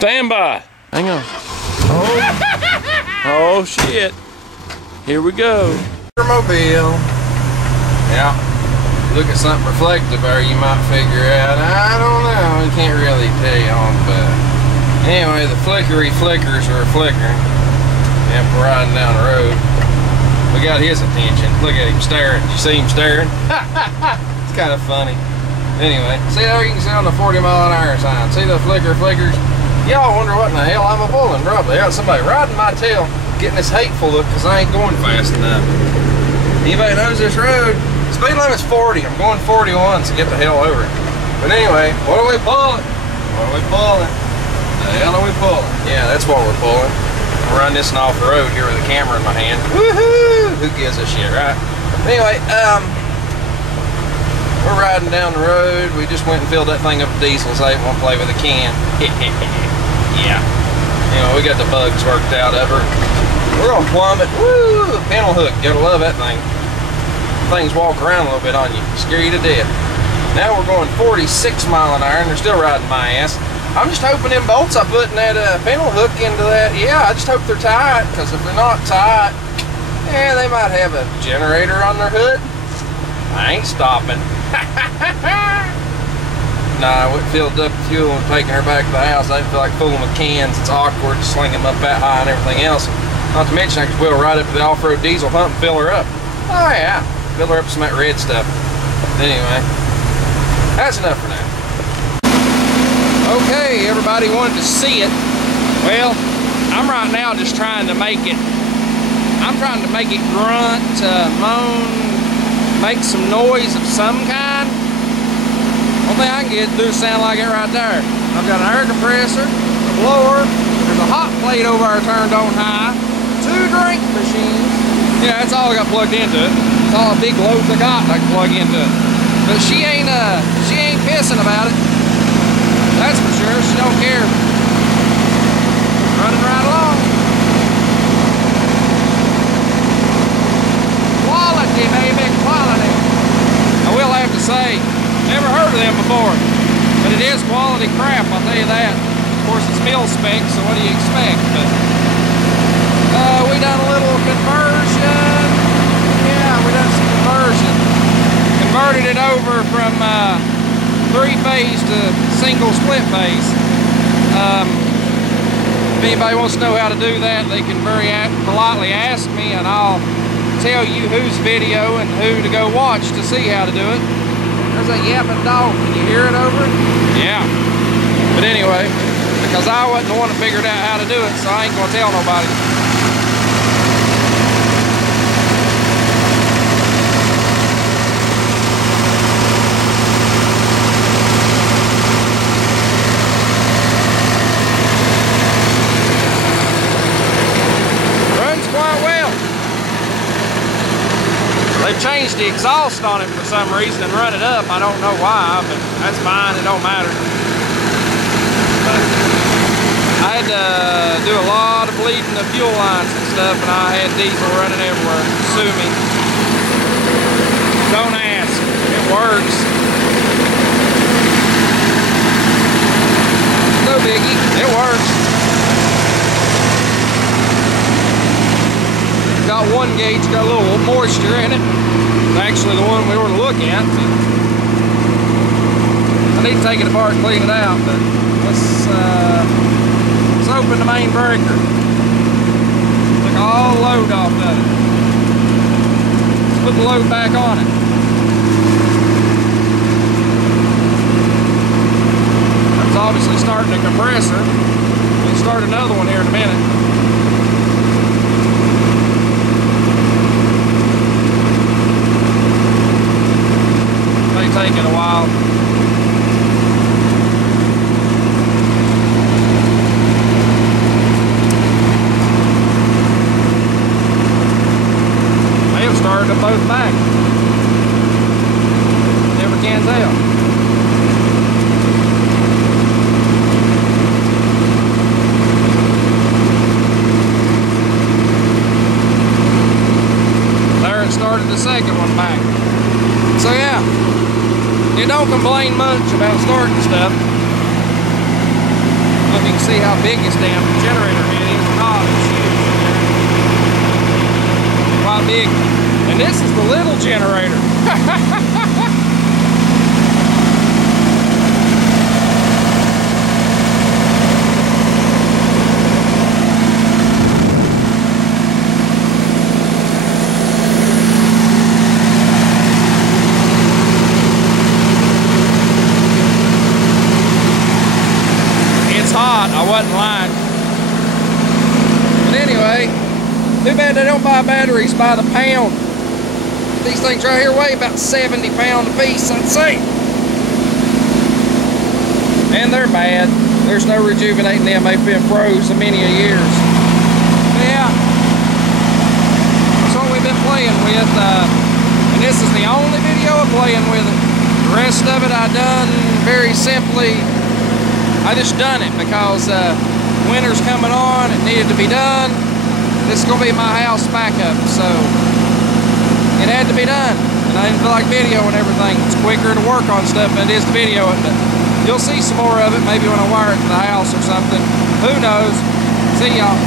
Stand by. Hang on. Oh shit. Here we go. Mobile. Yeah. Look at something reflective there, you might figure out. I don't know. You can't really tell, but anyway, the flickers are flickering. Yep, we're riding down the road. We got his attention. Look at him staring. Did you see him staring? It's kind of funny. Anyway, see there, you can see on the 40-mile-an-hour sign. See the flickers? Y'all wonder what in the hell I'm a-pulling, probably. Yeah, somebody riding my tail, getting this hateful look because I ain't going fast enough. Anybody knows this road? Speed limit's 40. I'm going 41, so get the hell over it. But anyway, what are we pulling? What are we pulling? The hell are we pulling? Yeah, that's what we're pulling. I'll run this off the road here with a camera in my hand. Woohoo! Who gives a shit, right? Anyway, we're riding down the road. We just went and filled that thing up with diesel, so I didn't want to play with a can. Yeah. Anyway, we got the bugs worked out of her. We're gonna plumb it. Woo! Panel hook. Gotta love that thing. Things walk around a little bit on you. Scare you to death. Now we're going 46 mile an hour and they're still riding my ass. I'm just hoping them bolts I put in that panel hook into that, yeah, I just hope they're tight, because if they're not tight, yeah, they might have a generator on their hood. I ain't stopping. Nah, we filled up fuel and taking her back to the house. I didn't feel like fooling with cans. It's awkward to sling them up that high and everything else. Not to mention I could wheel right up to the off-road diesel pump and fill her up. Oh yeah, fill her up with some of that red stuff. Anyway, that's enough for now. Okay, everybody wanted to see it. Well, I'm right now just trying to make it, grunt, moan, make some noise of some kind. Only thing I can get to do sound like it right there. I've got an air compressor, a blower, there's a hot plate over there turned on high, 2 drink machines. Yeah, that's all I got plugged into it. It's all the big loads I got I can plug into it. But she ain't pissing about it. That's for sure, she don't care. Running right along. Quality, baby, quality. I will have to say, never heard of them before, but it is quality crap, I'll tell you that. Of course, it's mil spec, so what do you expect? But we done a little conversion. Yeah, we done some conversion. Converted it over from 3-phase to single split phase. If anybody wants to know how to do that, they can very politely ask me and I'll tell you whose video and who to go watch to see how to do it. There's that yapping dog. Can you hear it over? Yeah. But anyway, because I wasn't the one that figured out how to do it, so I ain't gonna tell nobody. They've changed the exhaust on it for some reason and run it up. I don't know why, but that's fine. It don't matter. But I had to do a lot of bleeding the fuel lines and stuff, and I had diesel running everywhere. Sue me. Don't ask. It works. No biggie. It works. Got one gauge, got a little moisture in it. It's actually the one we were to look at. I need to take it apart and clean it out, but let's open the main breaker. Took all the load off of it. Let's put the load back on it. That's obviously starting a compressor. We'll start another one here in a minute. Taking a while. May have started them both back. Never can tell. There it started the second one back. So yeah. You don't complain much about starting stuff. don't know if you can see how big this damn generator head is or not. It's huge. Quite big. And this is the little generator. Hot, I wasn't lying. But anyway, too bad they don't buy batteries by the pound. These things right here weigh about 70 pounds a piece, I'd say. And they're bad. There's no rejuvenating them. They've been froze many a years. Yeah, that's what we've been playing with. And this is the only video of playing with it. The rest of it I done very simply. I just done it because winter's coming on, it needed to be done. This is gonna be my house backup, so it had to be done. And I didn't feel like videoing everything. It's quicker to work on stuff than it is to video it, but you'll see some more of it maybe when I wire it to the house or something. Who knows? See y'all.